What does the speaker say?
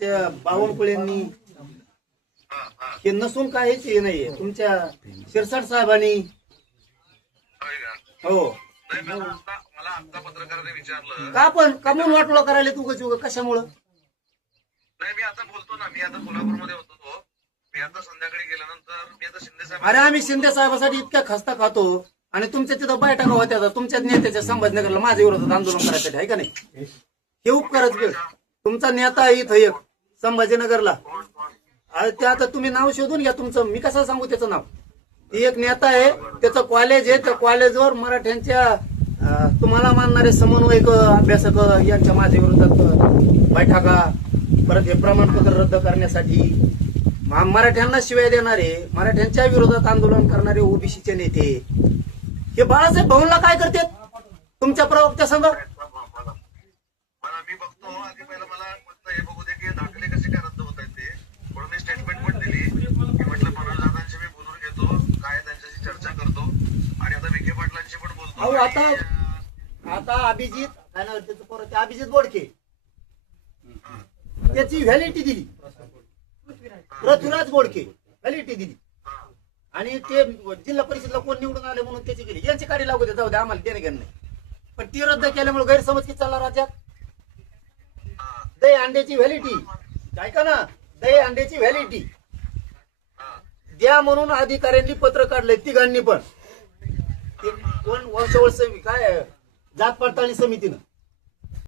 त्या बावनकुळेंनी हे नसून काहीच हे नाहीये. तुमच्या शिरसाट साहेबांनी हो मला आमचा पत्रकाराने विचारलं का पण कमून वाटलं करायला तू कशामुळं. नाही मी आता बोलतो ना, मी आता कोल्हापूरमध्ये होतो. मी आता संध्याकाळी गेल्यानंतर मी आता शिंदे साहेब अरे आम्ही शिंदे साहेबासाठी इतक्या खस्ता खातो आणि तुमच्या तिथं बैठका होत्या तुमच्या नेत्याच्या संभाजीनगरला माझ्या विरोधात आंदोलन करायसाठी आहे का नाही. हे उपकारच वेळ तुमचा नेता आहे इथं एक संभाजीनगरला. ते आता तुम्ही नाव शोधून घ्या तुमचं, मी कसं सांगू त्याचं नाव. ती एक नेता आहे, त्याचं कॉलेज आहे, त्या कॉलेजवर मराठ्यांच्या तुम्हाला मानणारे समन्वयक अभ्यासक यांच्या माझ्या विरोधात बैठका, परत हे प्रमाणपत्र रद्द करण्यासाठी मराठ्यांना शिवाय देणारे, मराठ्यांच्या विरोधात आंदोलन करणारे ओबीसीचे नेते हे बाळासाहेब भाऊंला काय करतात तुमच्या प्रवक्त्या संघ. मला मी बघतो आधी पहिला मला म्हटलं हे बघू दे की दाखले कसे काय रद्द होत आहेत ते. म्हणून मी स्टेटमेंट पण दिली की म्हटलं मनोजदादांशी मी बोलून घेतो, काय त्यांच्याशी चर्चा करतो आणि आता विखे पाटलांशी पण बोलतो. अहो आता अभिजित काय नाव त्याचं पोरं, ते अभिजित बोडके त्याची व्हॅलिडिटी दिली, पृथ्वीराज बोडके व्हॅलिडिटी दिली आणि ते जिल्हा परिषदला कोण निवडून आले म्हणून त्याची गेली. यांची काढी लागू दे, जाऊ दे, आम्हाला देणे घेणं नाही. पण ती रद्द केल्यामुळे गैरसमज किती चालला राज्यात. दही अंड्याची व्हॅलिडिटी ऐका ना, दही अंड्याची व्हॅलिडिटी द्या म्हणून अधिकाऱ्यांनी पत्र काढलंय तिघांनी पण. कोण वंशवळ काय जात पडताळणी समितीनं